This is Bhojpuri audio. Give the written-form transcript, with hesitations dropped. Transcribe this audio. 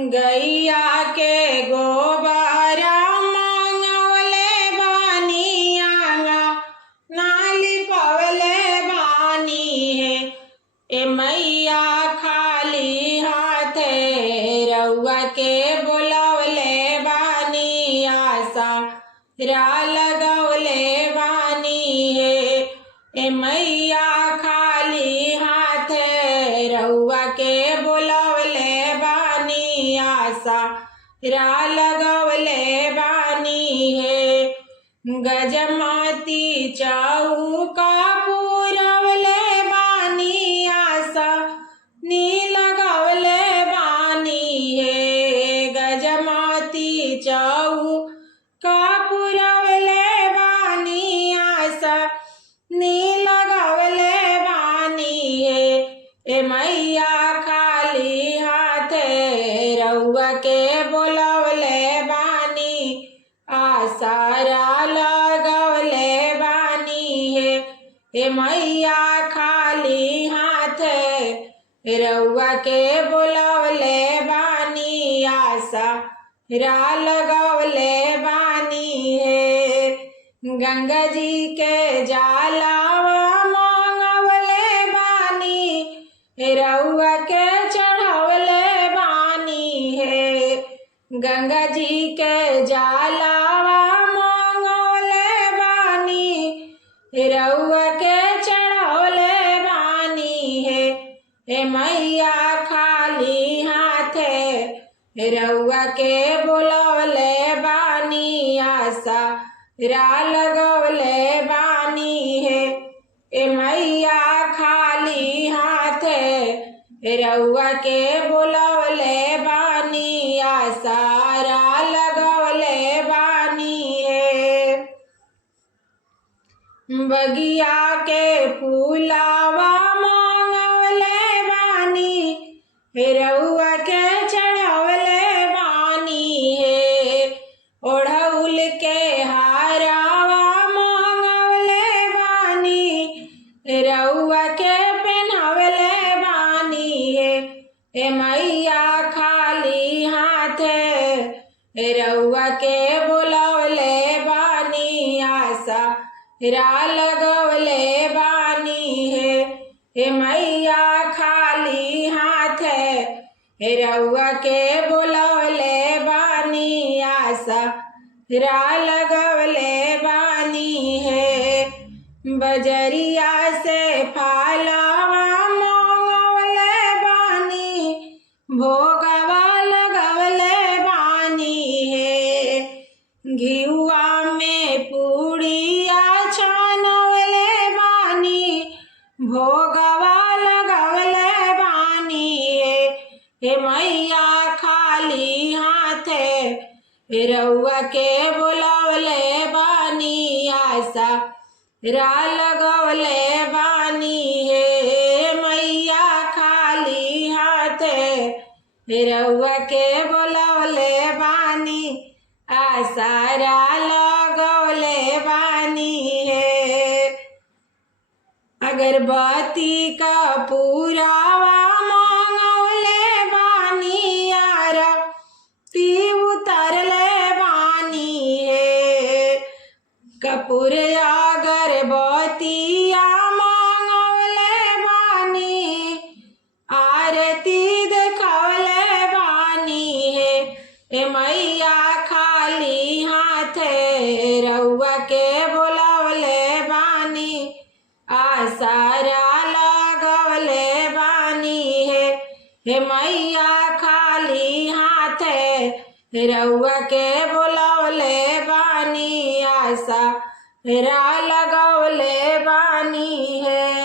गैया के गोबरा मंगवले बानी आंगा नाली पवले बानी है। ए मैया खाली हाथे रउआ के बुलवले बानी आशा रा लगवले बानी है। ए मैया खाली हाथे रउआ के बुलवले बानी आशा रा लगवले बानी है। गजमती चौका पुरवले बानी आशा नी लगवले बानी है। गजमती चौका पुरवले बानी आशा नी लगवले बानी है। ए मैया खाली हाथे रउआ के बुलवले बानी आशा रा लगवले बानी है। ए मैया खाली हाथे रउआ के बुलवले बानी आशा रा लगवले बानी है। गंगा जी के जालावा मांगवले बानी रउआ के चढ़वले बानी है। गंगा जी के जालावा मांगवले बानी रउआ के चढ़वले बानी है। ए मैया खाली हाथे रउआ के बुलवले बानी आशा रा लगवले बानी है। ए मैया खाली हाथे रउआ के बुलवले बानी आशा रा लगवले बानी है। बगिया के फूलावा मांगवले बानी रउआ के चढ़वले बानी है। ओढ़ौल के हारावा मांगवले बानी रउआ के पहनवले बानी है। ए मैया खाली हाथे रउआ के बुलवले बानी आशा रा लगवले बानी है। ए मैया खाली हाथे रउआ के बुलवले बानी आशा रा लगवले बानी है। बजरिया से फालावा मांगवले बानी भोगवा लगवले बानी है। घिउआ में पूड़िया छानवले बानी भोगवा लगवले बानी है। हे मैया खाली हाथे रउआ के बुलवले बानी आशा रा लगवले बानी है। मैया खाली हाथे रउआ के बुलवले बानी आशा रा लगवले बानी है। अगरबत्ती का पुरावा मांगवले बानी आरती उतरले बानी है। कपूर अगरबत्तिया मांगवले बानी आरती देखवले बानी है। ए मैया खाली हाथे रउआ के बुलवले बानी आशा रा लगवले बानी है। हे मैया खाली हाथे रउआ के बुलवले बानी आशा रा लगवले बानी है।